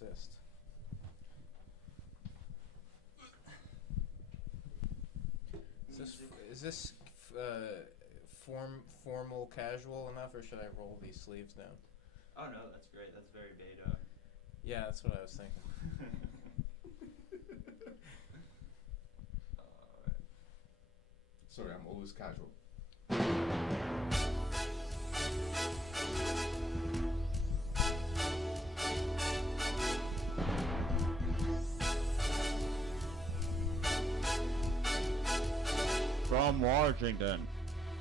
insist. Is this formal casual enough, or should I roll these sleeves down? Oh no, that's great. That's very beta. Yeah, that's what I was thinking. Sorry, I'm always casual. From Washington,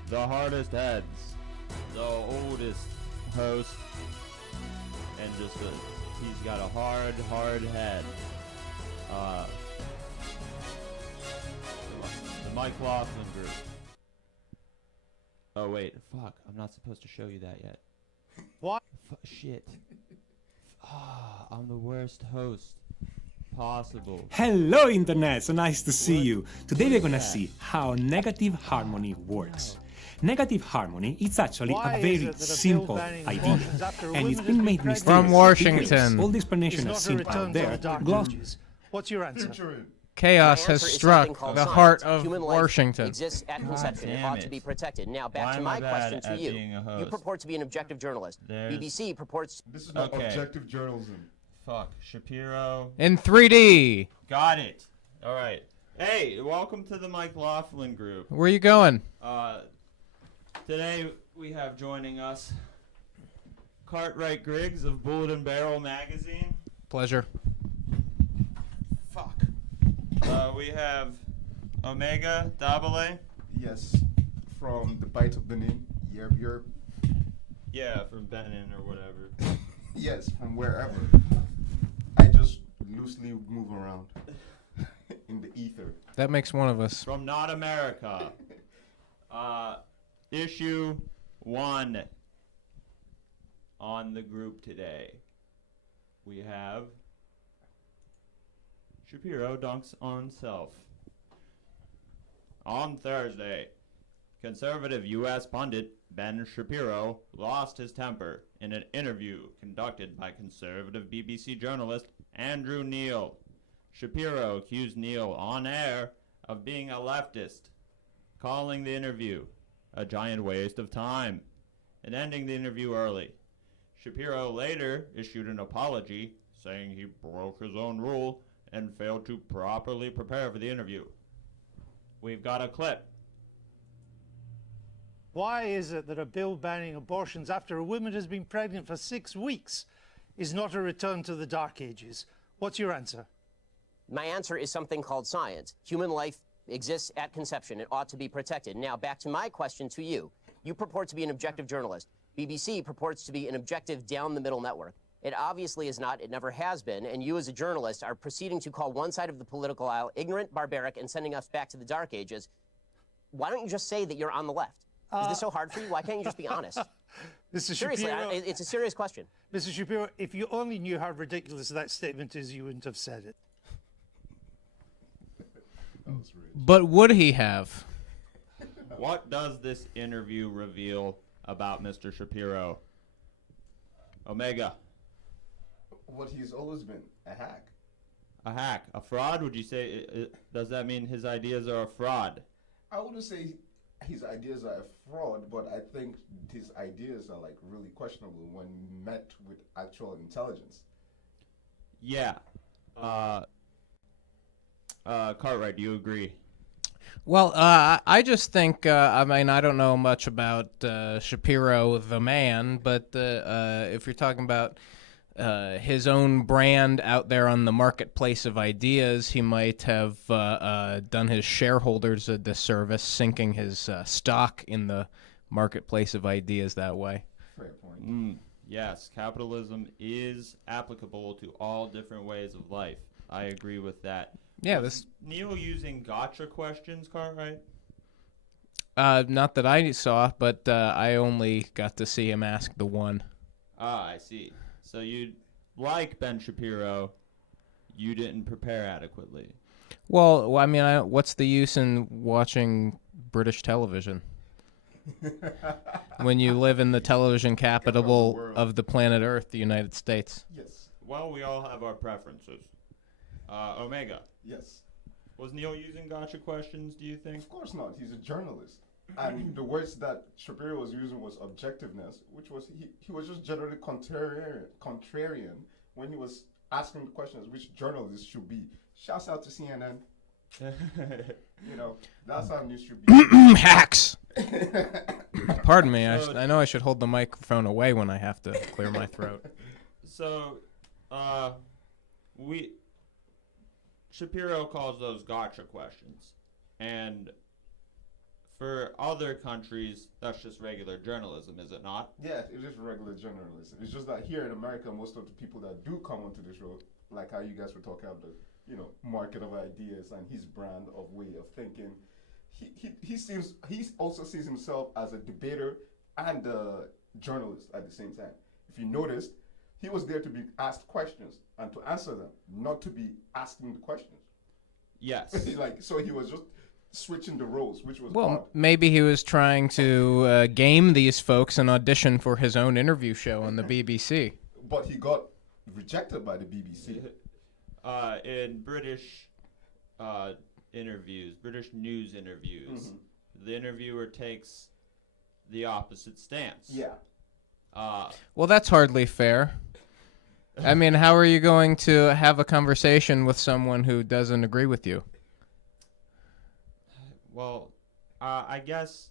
the hardest heads, the oldest host, and he's got a hard head. The MikeLaughlin group. Oh wait, fuck! I'm not supposed to show you that yet. What? Shit. I'm the worst host possible. Hello, Internet! So nice to see you. Today we're gonna see how negative harmony works. Negative harmony is actually a very simple idea, and it's been made mysterious. From Washington. All the explanation I've seen out there glosses. What's your answer? Chaos has struck the heart of Human life Washington. exists at conception. It ought to be protected. Now, back to my question to you. You purport to be an objective journalist. BBC purports... This is not objective journalism. Fuck. Shapiro. In 3D. Got it. All right. Hey, welcome to the MikeLaughlin group. Where you going? Today we have joining us Cartwright Griggs of Bullet and Barrel magazine. Pleasure. Fuck. We have Omega Dabale. Yes, from the bite of Benin. Yerb. Yeah, from Benin or whatever. Yes, from wherever. I just loosely move around in the ether. That makes one of us. From Not America. Issue 1 on the group today. We have Shapiro dunks on self. On Thursday, conservative U.S. pundit Ben Shapiro lost his temper in an interview conducted by conservative BBC journalist Andrew Neil. Shapiro accused Neil on air of being a leftist, calling the interview a giant waste of time, and ending the interview early. Shapiro later issued an apology, saying he broke his own rule and failed to properly prepare for the interview. We've got a clip. Why is it that a bill banning abortions after a woman has been pregnant for 6 weeks is not a return to the Dark Ages? What's your answer? My answer is something called science. Human life exists at conception. It ought to be protected. Now, back to my question to you. You purport to be an objective journalist. BBC purports to be an objective down-the-middle network. It obviously is not. It never has been. And you, as a journalist, are proceeding to call one side of the political aisle ignorant, barbaric, and sending us back to the Dark Ages. Why don't you just say that you're on the left? Is this so hard for you? Why can't you just be honest? Seriously, it's a serious question. Mr. Shapiro, if you only knew how ridiculous that statement is, you wouldn't have said it. But would he have? What does this interview reveal about Mr. Shapiro? Omega. What he's always been, a hack. A hack. A fraud? Would you say, does that mean his ideas are a fraud? I wouldn't say his ideas are a fraud, but I think his ideas are like really questionable when met with actual intelligence. Yeah. Cartwright, do you agree? Well, I just think, I mean, I don't know much about Shapiro the man, but if you're talking about his own brand out there on the marketplace of ideas, he might have done his shareholders a disservice, sinking his stock in the marketplace of ideas that way. Fair point. Yes, capitalism is applicable to all different ways of life. I agree with that. Yeah, Was Neil using gotcha questions, Cartwright? Not that I saw, but I only got to see him ask the one. Ah, I see. So you, like Ben Shapiro, you didn't prepare adequately. Well, I mean, what's the use in watching British television when you live in the television capital of the planet Earth, the United States? Yes. well, we all have our preferences. Omega, Yes. was Neil using gotcha questions, do you think? Of course not. He's a journalist. And the words that Shapiro was using was objectiveness, which was he was just generally contrarian when he was asking the questions which journalists should be. Shouts out to CNN. You know, that's how news should be. Hacks. Pardon me. I know I should hold the microphone away when I have to clear my throat. So, Shapiro calls those gotcha questions, and for other countries, that's just regular journalism, is it not? Yeah, it is regular journalism. It's just that here in America, most of the people that do come onto this road, like how you guys were talking about the, market of ideas and his brand of way of thinking, he also sees himself as a debater and a journalist at the same time. If you noticed, he was there to be asked questions and to answer them, not to be asking the questions. Yes. So he was just switching the roles, which was Well, odd. maybe he was trying to game these folks and audition for his own interview show on the BBC. But he got rejected by the BBC. In British interviews, British news interviews, the interviewer takes the opposite stance. Yeah. Well, that's hardly fair. I mean, how are you going to have a conversation with someone who doesn't agree with you? Well, I guess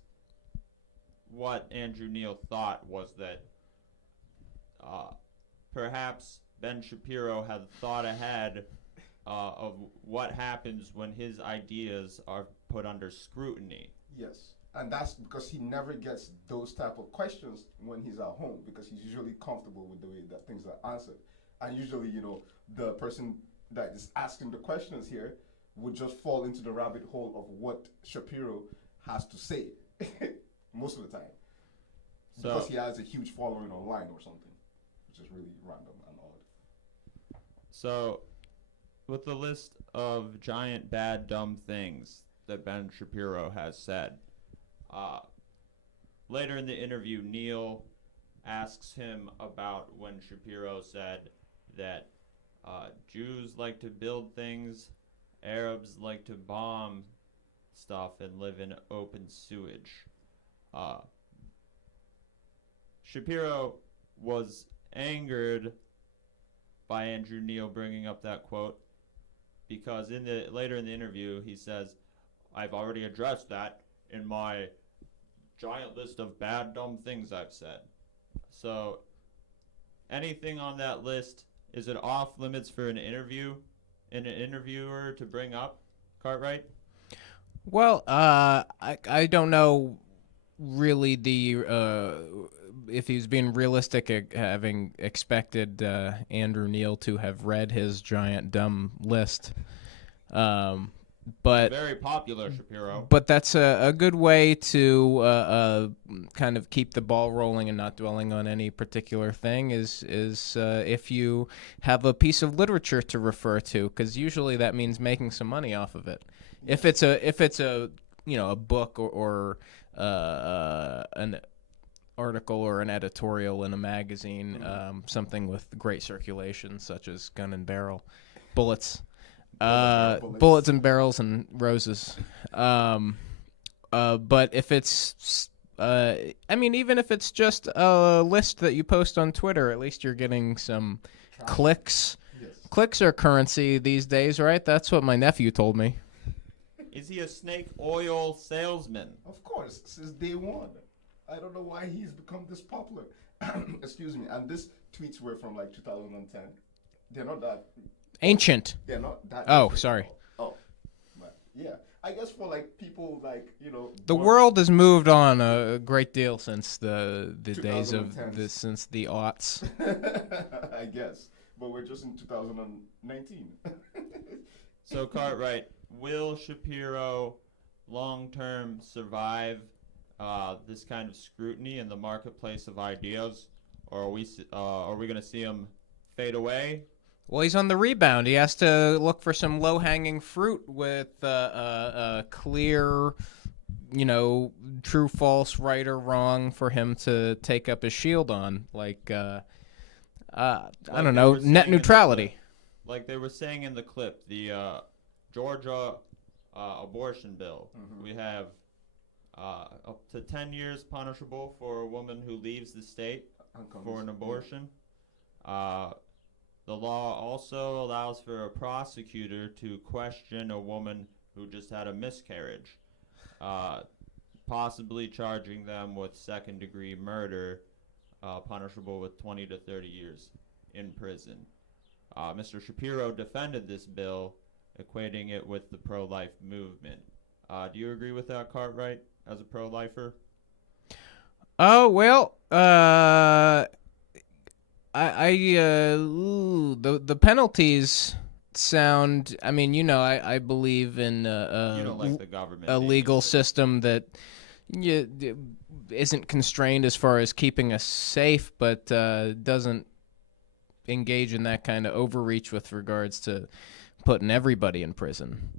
what Andrew Neil thought was that perhaps Ben Shapiro had thought ahead of what happens when his ideas are put under scrutiny. Yes. And that's because he never gets those type of questions when he's at home, because he's usually comfortable with the way that things are answered. And usually, the person that is asking the questions here would just fall into the rabbit hole of what Shapiro has to say most of the time. So, Because he has a huge following online or something, which is really random and odd. So, with the list of giant, bad, dumb things that Ben Shapiro has said, later in the interview, Neil asks him about when Shapiro said that Jews like to build things, Arabs like to bomb stuff and live in open sewage. Shapiro was angered by Andrew Neil bringing up that quote because later in the interview he says, "I've already addressed that in my giant list of bad, dumb things I've said." So anything on that list, is it off limits for an interviewer to bring up, Cartwright? Well, I don't know really if he's being realistic at having expected Andrew Neil to have read his giant dumb list. But very popular, Shapiro. But that's a good way to kind of keep the ball rolling and not dwelling on any particular thing is if you have a piece of literature to refer to, because usually that means making some money off of it. If it's a book or an article or an editorial in a magazine, something with great circulation, such as Gun and Barrel, Bullets. Bullets and Barrels and Roses. But if it's, even if it's just a list that you post on Twitter, at least you're getting some clicks. Yes. Clicks are currency these days, right? That's what my nephew told me. Is he a snake oil salesman? Of course, since day one. I don't know why he's become this popular. Excuse me. And these tweets were from 2010. They're not that... Ancient. They're not that... Oh, ancient. sorry. Oh, but yeah. I guess for people the world has moved on a great deal since the days of since the aughts. I guess. But we're just in 2019. So, Cartwright, will Shapiro long-term survive this kind of scrutiny in the marketplace of ideas, or are we going to see him fade away? Well, he's on the rebound. He has to look for some low-hanging fruit with clear, true, false, right or wrong for him to take up his shield on. I Like don't they know, were saying net in the neutrality. clip- Like they were saying in the clip, the Georgia abortion bill, we have up to 10 years punishable for a woman who leaves the state for an abortion. The law also allows for a prosecutor to question a woman who just had a miscarriage, possibly charging them with second-degree murder, punishable with 20 to 30 years in prison. Mr. Shapiro defended this bill, equating it with the pro-life movement. Do you agree with that, Cartwright, as a pro-lifer? Oh well, the penalties sound. I mean, I believe in You don't like the government a being legal involved. system that isn't constrained as far as keeping us safe, but doesn't engage in that kind of overreach with regards to putting everybody in prison.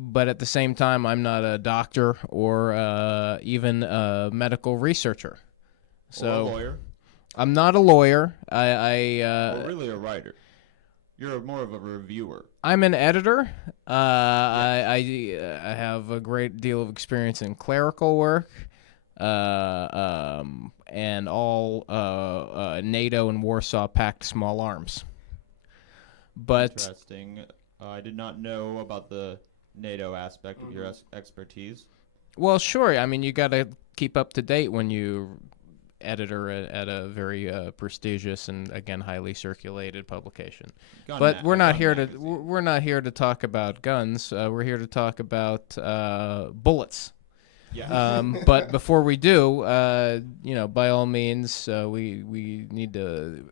But at the same time, I'm not a doctor or even a medical researcher. So Or a lawyer. I'm not a lawyer. Or really a writer. You're more of a reviewer. I'm an editor. I have a great deal of experience in clerical work, and all NATO and Warsaw Pact small arms. But Interesting. I did not know about the NATO aspect of your expertise. well, sure. I mean, you got to keep up to date when you editor at a very prestigious and again highly circulated publication. But we're not here to talk about guns. We're here to talk about bullets. Yeah. But before we do, by all means, we need to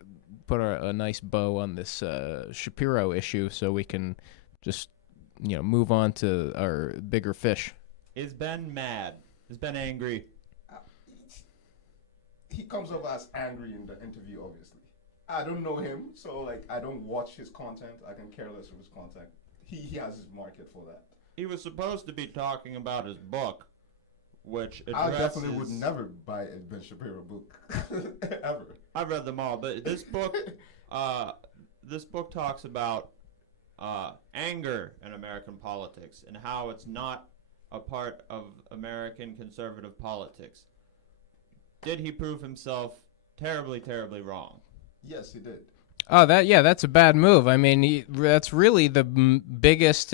put a nice bow on this Shapiro issue so we can just move on to our bigger fish. Is Ben mad? Is Ben angry? He comes off as angry in the interview, obviously. I don't know him, so I don't watch his content. I can care less of his content. He has his market for that. He was supposed to be talking about his book, which I addresses... definitely would never buy a Ben Shapiro book ever. I've read them all, but this book talks about anger in American politics and how it's not a part of American conservative politics. Did he prove himself terribly, terribly wrong? Yes, he did. Oh, that's a bad move. I mean, that's really the biggest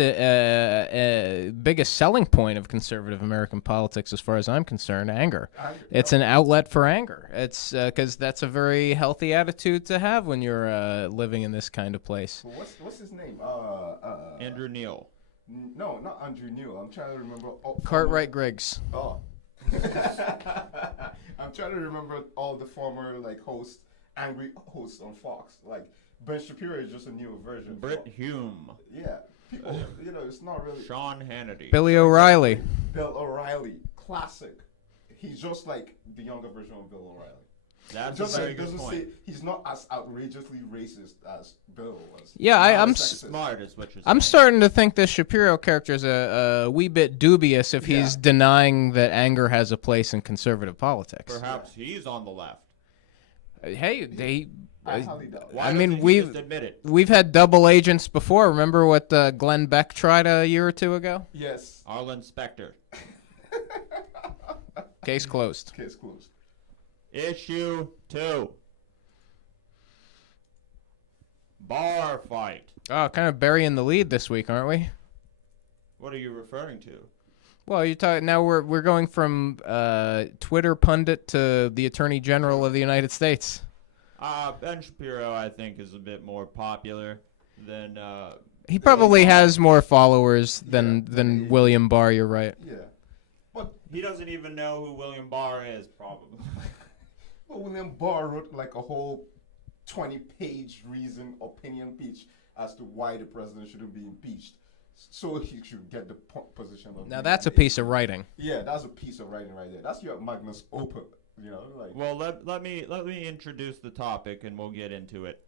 selling point of conservative American politics, as far as I'm concerned. Anger. It's an outlet for anger. It's because that's a very healthy attitude to have when you're living in this kind of place. Well, what's his name? Andrew Neil. No, not Andrew Neil. I'm trying to remember. Cartwright Griggs. Oh. I'm trying to remember all the former angry hosts on Fox. Ben Shapiro is just a newer version. Britt Hume. Yeah, people. It's not really. Sean Hannity. Billy O'Reilly. Bill O'Reilly, classic. He's just like the younger version of Bill O'Reilly. That's Just a very like good doesn't point. say he's not as outrageously racist as Bill was. Yeah, I'm Smart is what you're saying. I'm starting to think this Shapiro character is a wee bit dubious if he's denying that anger has a place in conservative politics. Perhaps he's on the left. Hey, I highly doubt it. Why I mean, doesn't he just admit it? we've had double agents before. Remember what Glenn Beck tried a year or two ago? Yes. Arlen Specter. Case closed. Case closed. Issue 2. Bar fight. Oh, kind of burying the lead this week, aren't we? What are you referring to? Well, you talk now. We're going from Twitter pundit to the Attorney General of the United States. Ben Shapiro, I think, is a bit more popular than. He probably has more followers than William Barr. You're right. Yeah. He doesn't even know who William Barr is, probably. But William Barr wrote a whole 20-page opinion speech as to why the president shouldn't be impeached, so he should get the position of. Now that's a piece of writing. Yeah, that's a piece of writing right there. That's your magnus opus. Well, let me introduce the topic and we'll get into it.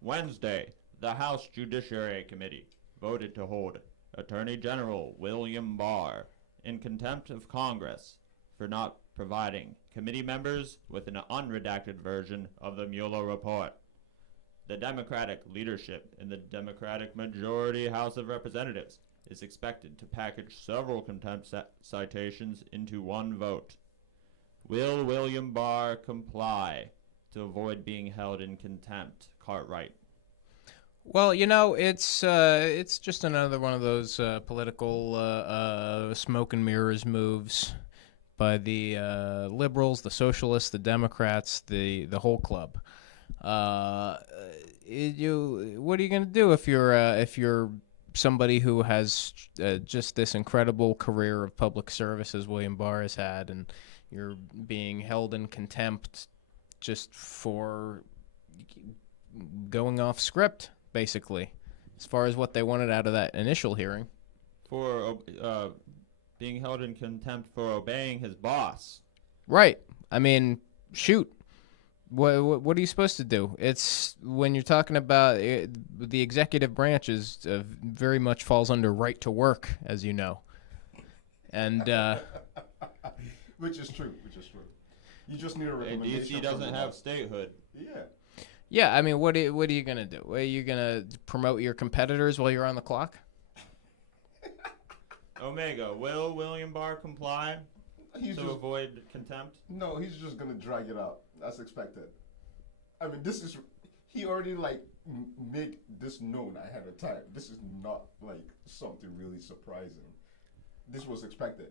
Wednesday, the House Judiciary Committee voted to hold Attorney General William Barr in contempt of Congress for not providing committee members with an unredacted version of the Mueller report. The Democratic leadership in the Democratic majority House of Representatives is expected to package several contempt citations into one vote. Will William Barr comply to avoid being held in contempt? Cartwright. Well, it's just another one of those political smoke and mirrors moves by the liberals, the socialists, the Democrats, the whole club. What are you going to do if you're somebody who has just this incredible career of public service as William Barr has had, and you're being held in contempt just for going off script, basically, as far as what they wanted out of that initial hearing? For being held in contempt for obeying his boss. Right. I mean, shoot. What are you supposed to do? It's when you're talking about the executive branch is very much falls under right to work, as you know, and which is true. You just need a recommendation. DC doesn't have statehood. Yeah. Yeah, I mean, what are you gonna do? Are you gonna promote your competitors while you're on the clock? Omega, will William Barr comply to avoid contempt? No, he's just gonna drag it out. That's expected. I mean, he already made this known ahead of time. This is not something really surprising. This was expected.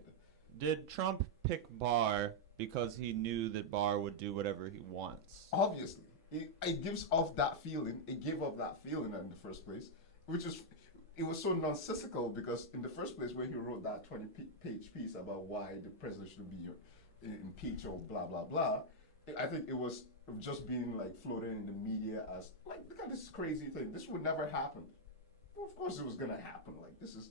Did Trump pick Barr because he knew that Barr would do whatever he wants? Obviously. It gives off that feeling. It gave off that feeling in the first place, it was so nonsensical because in the first place when he wrote that 20-page piece about why the president should be impeached or blah, blah, blah, I think it was just being floated in the media as look at this crazy thing. This would never happen. Well, of course it was going to happen. This is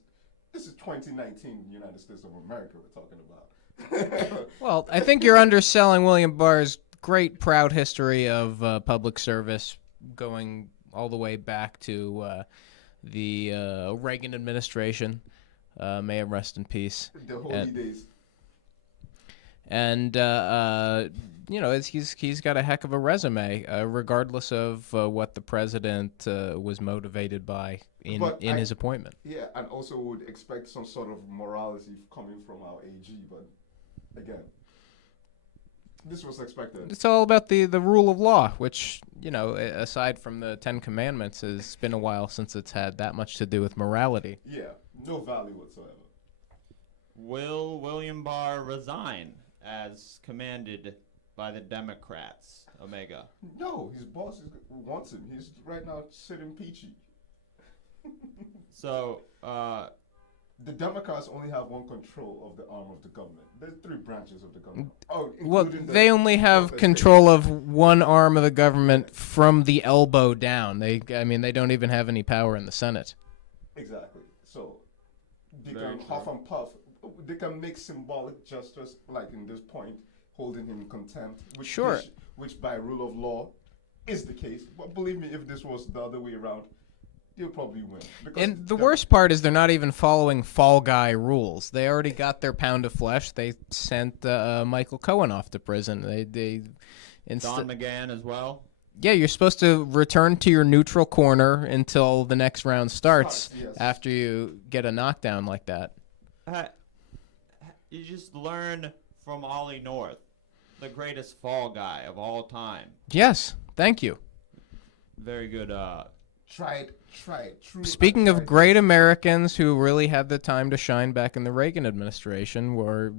2019 United States of America we're talking about. Well, I think you're underselling William Barr's great, proud history of public service going all the way back to the Reagan administration. May it rest in peace. The holy days. And he's got a heck of a resume, regardless of what the president was motivated by in his appointment. Yeah, and also would expect some sort of morality coming from our AG, but again, this was expected. It's all about the rule of law, which, aside from the 10 Commandments, has been a while since it's had that much to do with morality. Yeah, no value whatsoever. Will William Barr resign as commanded by the Democrats, Omega? No, his boss wants him. He's right now sitting peachy. So, the Democrats only have one control of the arm of the government. There's 3 branches of the government. Well, they only have control of one arm of the government from the elbow down. They don't even have any power in the Senate. Exactly. So they can huff and puff. They can make symbolic gestures, like in this point, holding him in contempt. Which by rule of law is the case. But believe me, if this was the other way around, they'll probably win. And the worst part is they're not even following Fall Guy rules. They already got their pound of flesh. They sent Michael Cohen off to prison. Don McGahn as well? Yeah, you're supposed to return to your neutral corner until the next round starts. Yes. After you get a knockdown like that. You just learn from Ollie North, the greatest fall guy of all time. Yes, thank you. Very good. Try it. Speaking of great Americans who really had the time to shine back in the Reagan administration, where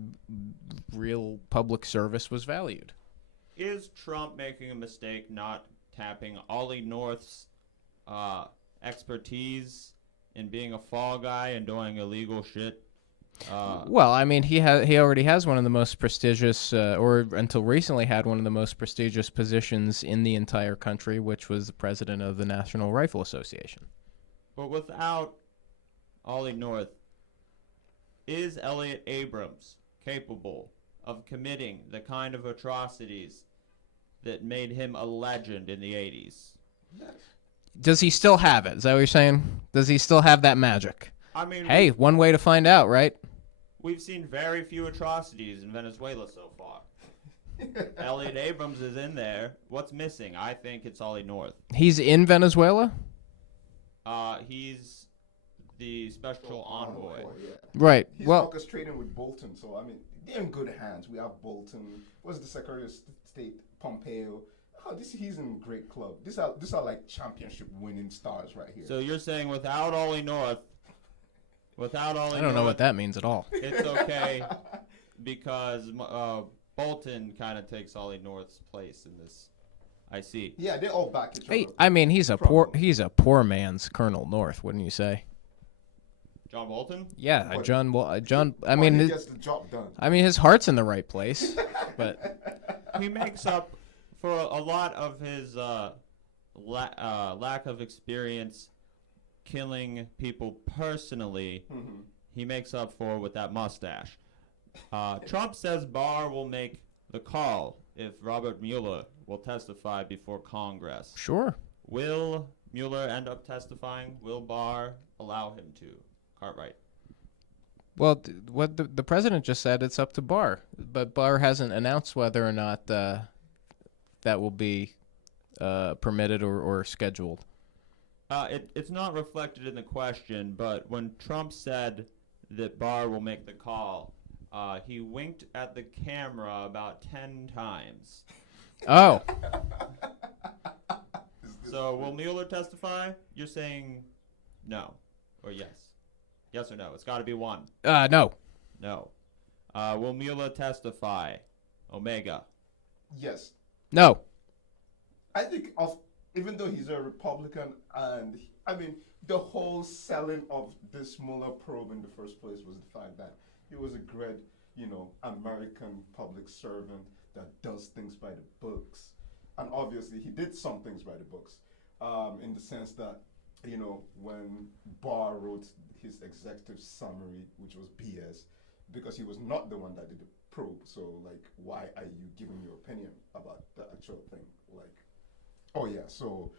real public service was valued. Is Trump making a mistake not tapping Ollie North's expertise in being a fall guy and doing illegal shit? Well, I mean, he already has one of the most prestigious, or until recently had one of the most prestigious positions in the entire country, which was the president of the National Rifle Association. But without Ollie North, is Elliot Abrams capable of committing the kind of atrocities that made him a legend in the 80s? Yes. Does he still have it? Is that what you're saying? Does he still have that magic? I mean, hey, one way to find out, right? We've seen very few atrocities in Venezuela so far. Elliot Abrams is in there. What's missing? I think it's Ollie North. He's in Venezuela? He's the special envoy. Yeah. Right. He's Well, orchestrating with Bolton, so I mean, they're in good hands. We have Bolton. What's the Secretary of State? Pompeo. Oh, he's in great club. These are like championship winning stars right here. So you're saying without Ollie North, I don't know what that means at all. it's okay because Bolton kind of takes Ollie North's place in this. I see. Yeah, they all back each Hey, other. I mean, he's a poor man's Colonel North, wouldn't you say? John Bolton? Yeah, What? John. I He mean, gets the job done. his heart's in the right place, but He makes up for a lot of his lack of experience killing people personally. He makes up for with that mustache. Trump says Barr will make the call if Robert Mueller will testify before Congress. sure. Will Mueller end up testifying? Will Barr allow him to? Cartwright. Well, what the president just said, it's up to Barr, but Barr hasn't announced whether or not that will be permitted or scheduled. It's not reflected in the question, but when Trump said that Barr will make the call, he winked at the camera about 10 times. Oh, So will Mueller testify? You're saying no or yes? Yes or no? It's got to be one. no. No. Will Mueller testify? Omega. Yes, No. I think even though he's a Republican, and I mean the whole selling of this Mueller probe in the first place was the fact that he was a great, American public servant that does things by the books, and obviously he did some things by the books, in the sense that, when Barr wrote his executive summary, which was BS, because he was not the one that did the probe. So, like, why are you giving your opinion about the actual thing? Like, oh yeah. So,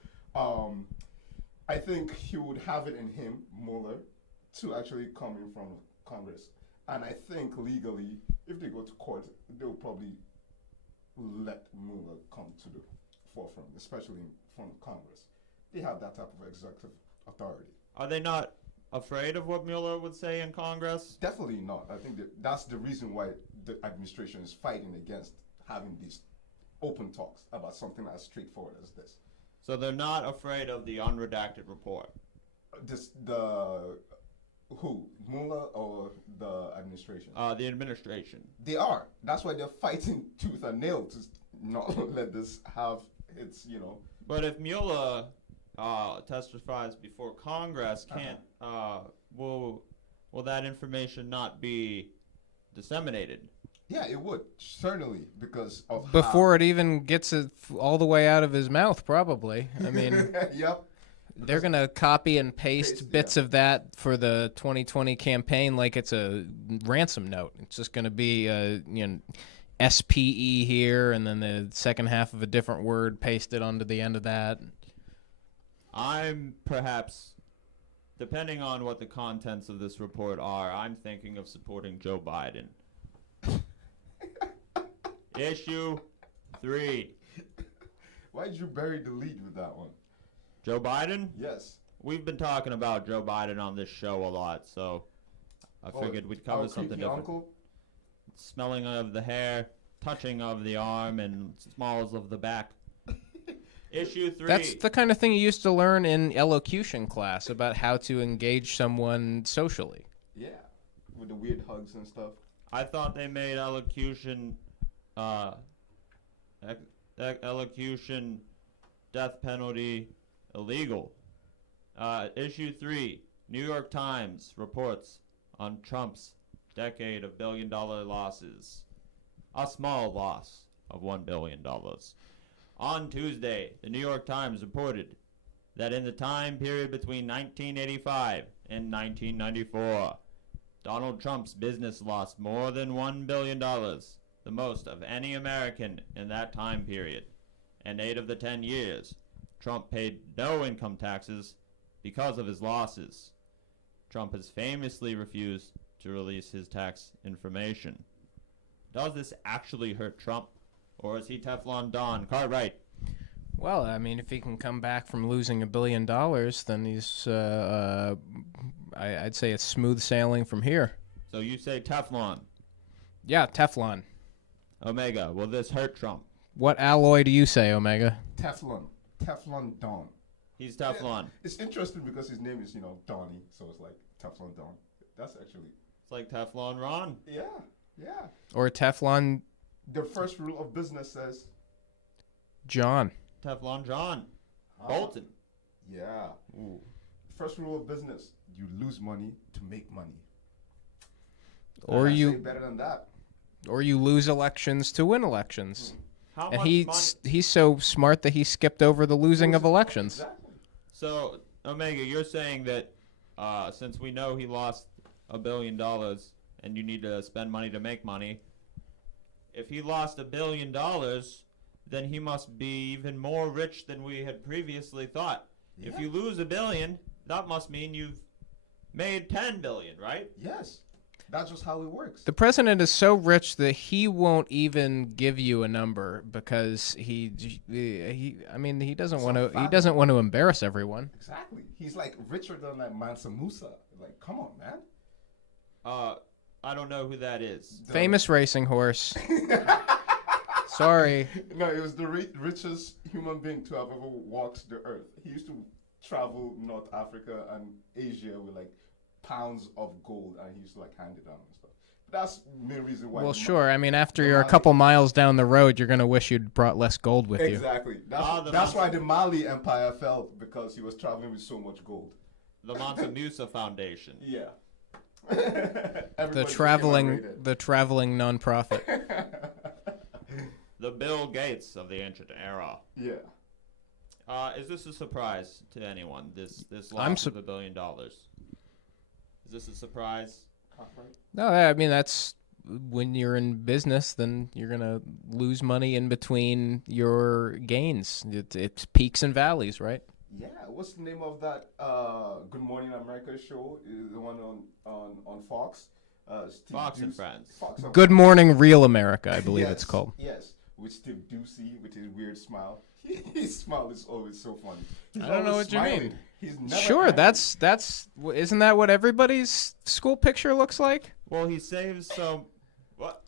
I think he would have it in him, Mueller, to actually come in front of Congress. And I think legally, if they go to court, they'll probably let Mueller come to the forefront, especially in front of Congress. They have that type of executive authority. Are they not afraid of what Mueller would say in Congress? Definitely not. I think that's the reason why the administration is fighting against having these open talks about something as straightforward as this. So they're not afraid of the unredacted report. Who? Mueller or the administration? The administration. They are. That's why they're fighting tooth and nail to not let this have its, But if Mueller testifies before Congress, will that information not be disseminated? Yeah, it would, certainly, because of Before it even gets it all the way out of his mouth, probably. I mean, Yep. they're going to copy and paste bits of that for the 2020 campaign like it's a ransom note. It's just going to be, SPE here, and then the second half of a different word pasted onto the end of that. I'm perhaps, depending on what the contents of this report are, I'm thinking of supporting Joe Biden. Issue 3. Why did you bury the lead with that one? Joe Biden? Yes. We've been talking about Joe Biden on this show a lot, so I figured we'd cover something different. Uncle? Smelling of the hair, touching of the arm, and smalls of the back. Issue 3. That's the kind of thing you used to learn in elocution class about how to engage someone socially. Yeah. With the weird hugs and stuff. I thought they made elocution, elocution, death penalty illegal. Issue 3. New York Times reports on Trump's decade of billion-dollar losses. A small loss of $1 billion. On Tuesday, the New York Times reported that in the time period between 1985 and 1994, Donald Trump's business lost more than $1 billion, the most of any American in that time period. And 8 of the 10 years, Trump paid no income taxes because of his losses. Trump has famously refused to release his tax information. Does this actually hurt Trump, Or is he Teflon Don? Cartwright. Well, I mean, if he can come back from losing $1 billion, then he's, I'd say it's smooth sailing from here. So you say Teflon. Yeah, Teflon. Omega, will this hurt Trump? What alloy do you say, Omega? Teflon. Teflon Don. He's Teflon. It's interesting because his name is, Donnie, so it's like Teflon Don. That's actually... It's like Teflon Ron. Yeah, yeah. Or Teflon The first rule of business says... John. Teflon John. Bolton. Yeah. Ooh. First rule of business, you lose money to make money. Or Say you better than that. or you lose elections to win elections. How And much money? he's so smart that he skipped over the losing of elections. Exactly. So, Omega, you're saying that since we know he lost $1 billion and you need to spend money to make money, if he lost $1 billion, then he must be even more rich than we had previously thought. Yeah. If you lose $1 billion, that must mean you've made $10 billion, right? Yes. That's just how it works. The president is so rich that he won't even give you a number because he doesn't want to embarrass everyone. Exactly. He's like richer than like Mansa Musa. Like, come on, man. I don't know who that is. Famous racing horse. Sorry. No, it was the richest human being to have ever walked the earth. He used to travel North Africa and Asia with like pounds of gold, and he used to like hand it down and stuff. But that's the main reason why. Well, sure. I mean, after you're a couple miles down the road, you're gonna wish you'd brought less gold with you. Exactly. That's why the Mali Empire fell, because he was traveling with so much gold. The Mansa Musa Foundation. Yeah. The traveling nonprofit. The Bill Gates of the ancient era. Yeah. Is this a surprise to anyone? This loss of $1 billion. Is this a surprise? No, I mean that's when you're in business, then you're gonna lose money in between your gains. It's peaks and valleys, right? Yeah. What's the name of that Good Morning America show? Is the one on Fox? Fox and Friends. Good Morning Real America, I believe it's called. Yes, with Steve Ducey with his weird smile. His smile is always so funny. He's I don't know always what you smiling. mean. He's never Sure, angry. isn't that what everybody's school picture looks like? Well, he saves so. What?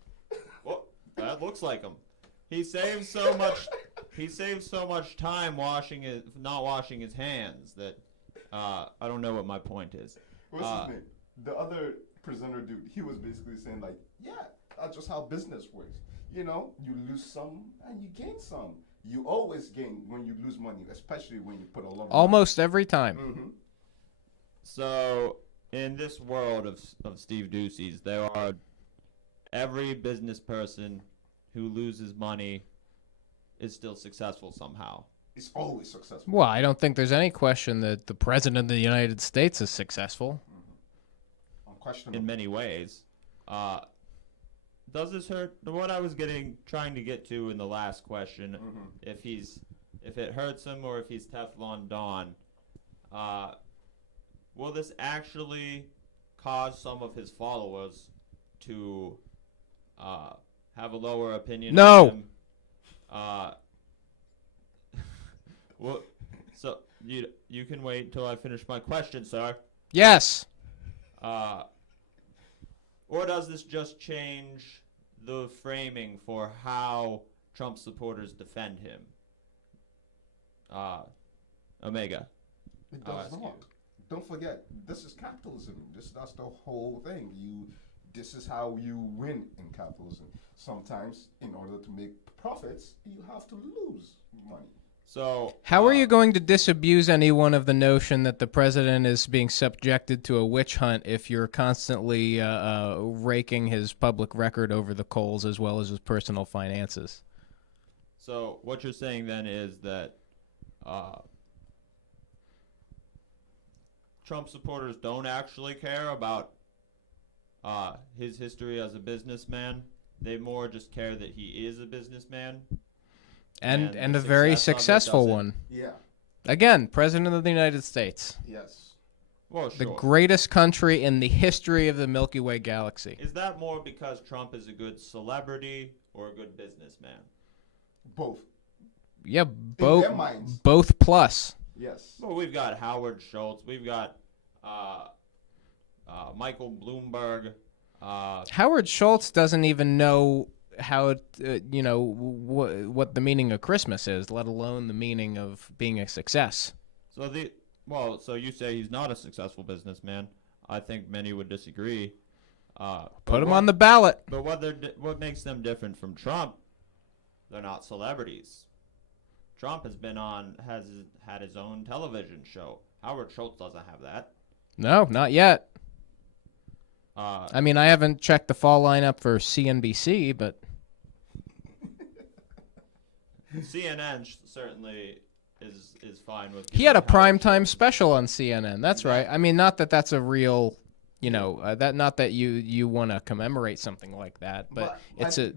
That looks like him. He saves so much. He saves so much time not washing his hands that I don't know what my point is. What's his name? The other presenter dude. He was basically saying like, yeah, that's just how business works. You lose some and you gain some. You always gain when you lose money, especially when you put a lot of Almost every time. Mm-hmm. So in this world of Steve Ducey's, there are every business person who loses money is still successful somehow. It's always successful. Well, I don't think there's any question that the president of the United States is successful. Unquestionable. In many ways. Does this hurt? What I was trying to get to in the last question, if it hurts him or if he's Teflon Don, will this actually cause some of his followers to have a lower opinion No. of him? Well, so you can wait until I finish my question, sir. Yes. Or does this just change the framing for how Trump supporters defend him? Omega. It I'll does ask you. not. Don't forget, this is capitalism. That's the whole thing. This is how you win in capitalism. Sometimes, in order to make profits, you have to lose money. So How are you going to disabuse anyone of the notion that the president is being subjected to a witch hunt if you're constantly raking his public record over the coals as well as his personal finances? So what you're saying then is that Trump supporters don't actually care about his history as a businessman. They more just care that he is a businessman. And the a very success of it successful doesn't- one. Yeah. Again, president of the United States. Yes. Well, The sure. greatest country in the history of the Milky Way galaxy. Is that more because Trump is a good celebrity or a good businessman? Both. Yeah, their minds. both plus. Yes. Well, we've got Howard Schultz. We've got Michael Bloomberg. Howard Schultz doesn't even know how it, what the meaning of Christmas is, let alone the meaning of being a success. So you say he's not a successful businessman. I think many would disagree. Put him on the ballot. But what makes them different from Trump? They're not celebrities. Trump has had his own television show. Howard Schultz doesn't have that. No, not yet. I mean, I haven't checked the fall lineup for CNBC, but CNN certainly is fine with. he had a Howard primetime Schultz. special on CNN. That's right. I mean, not that that's a real, not that you want to commemorate something like that, but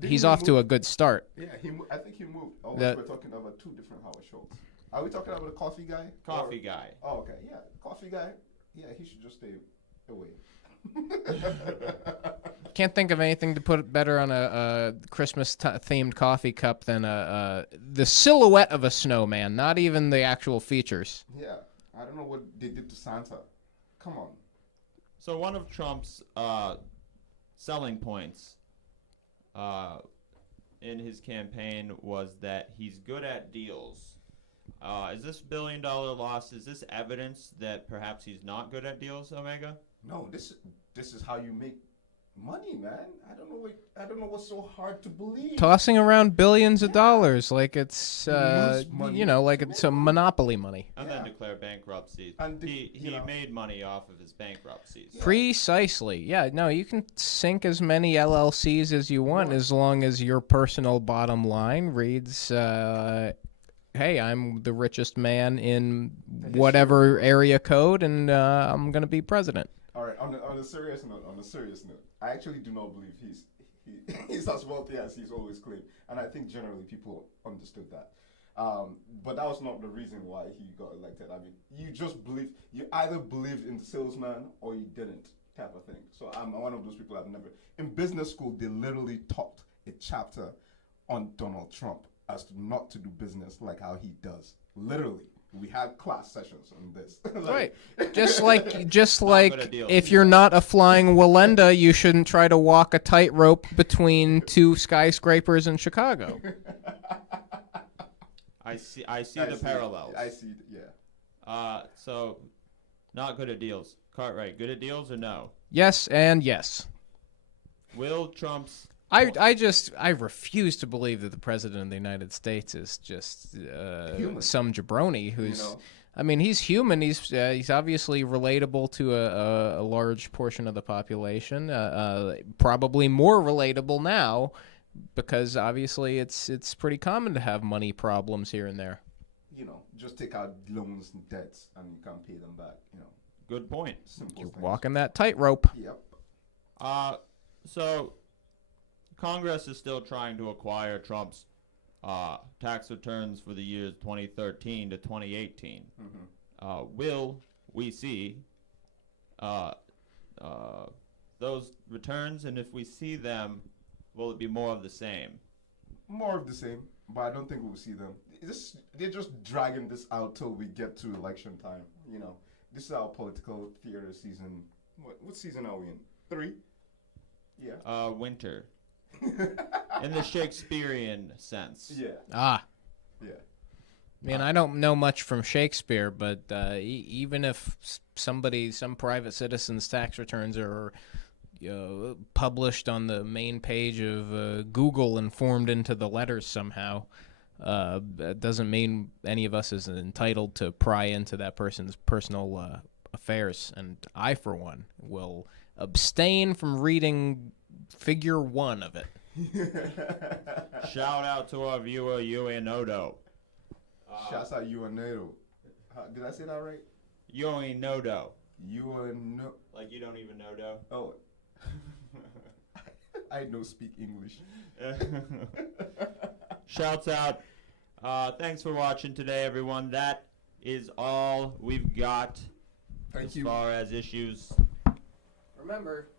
he's off to a good start. Yeah, I think he moved. Oh, we're talking about two different Howard Schultz. Are we talking about the coffee guy? Coffee guy. Oh, okay. Yeah, coffee guy. Yeah, he should just stay away. Can't think of anything to put better on a Christmas themed coffee cup than the silhouette of a snowman, not even the actual features. Yeah, I don't know what they did to Santa. Come on. So one of Trump's selling points in his campaign was that he's good at deals. Is this $1 billion loss? Is this evidence that perhaps he's not good at deals, Omega? No, this is how you make money, man. I don't know what's so hard to believe. Tossing around billions of dollars like it's money. like it's a monopoly money. And then declare bankruptcy. And he made money off of his bankruptcies. Yeah. Precisely. Yeah, no, you can sink as many LLCs as you want as long as your personal bottom line reads hey, I'm the richest man in whatever area code and I'm going to be president. All right, on a serious note, I actually do not believe he's as wealthy as he's always claimed, and I think generally people understood that. But that was not the reason why he got elected. I mean, you either believed in the salesman or you didn't, type of thing. So I'm one of those people I've never. In business school, they literally taught a chapter on Donald Trump as to not to do business like how he does. Literally. We had class sessions on this. Right. Just like if you're not a flying Walenda, you shouldn't try to walk a tightrope between two skyscrapers in Chicago. I see the parallels. I see, yeah. So, not good at deals. Cartwright, good at deals or no? Yes and yes. Will Trump's... I refuse to believe that the president of the United States is just some jabroni who's... I mean, he's human. He's obviously relatable to a large portion of the population. Probably more relatable now, because obviously it's pretty common to have money problems here and there. Just take out loans and debts and you can't pay them back. Good point. You're walking that tightrope. Yep. So Congress is still trying to acquire Trump's tax returns for the years 2013 to 2018. Will we see those returns? And if we see them, will it be more of the same? More of the same, but I don't think we'll see them. They're just dragging this out till we get to election time. This is our political theater season. What season are we in? 3? Yeah. Winter. In the Shakespearean sense. Yeah. I Yeah. mean, I don't know much from Shakespeare, but even if some private citizen's tax returns are published on the main page of Google and formed into the letters somehow, that doesn't mean any of us is entitled to pry into that person's personal affairs. And I, for one, will abstain from reading Figure 1 of it. Shout out to our viewer, Uenodo. Shouts out Uenodo. Did I say that right? Uenodo. Uenodo. Like you don't even know, Do? Oh. I don't speak English. Shouts out. Thanks for watching today, everyone. That is all we've got as far as issues. Remember,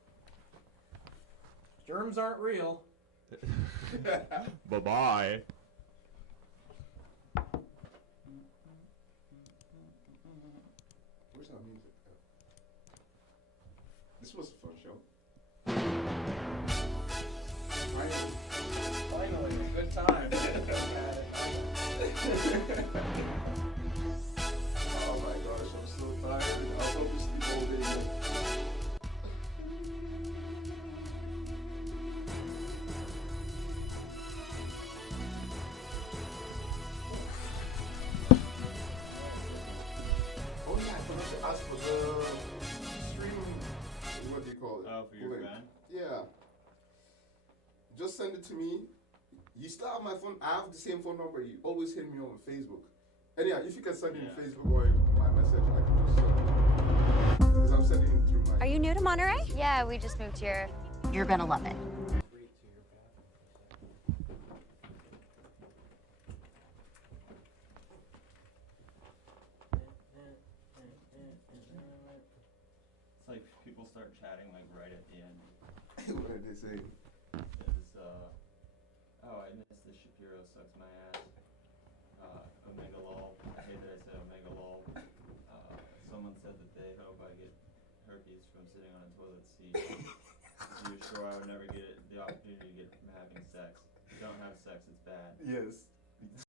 germs aren't real. Bye-bye. Where's our music? This was a fun show. Finally, good time. Oh my gosh, I'm so tired. I'll probably sleep all day. Oh yeah, I forgot to ask for the streaming. What do you call it? Oh, for your Link. friend? Yeah. Just send it to me. You still have my phone. I have the same phone number. You always hit me on Facebook. And yeah, if you can send it in Facebook or in my message, I can just send it. Because I'm sending it through my. Are you new to Monterey? Yeah, we just moved here. You're gonna love it. It's like people start chatting like right at the end. What did they say? Oh, I missed the Shapiro sucks my ass. Omega lol. I hate that I said Omega lol. Someone said that they hope I get herpes from sitting on a toilet seat. You're sure I would never get the opportunity to get from having sex. If you don't have sex, it's bad. Yes.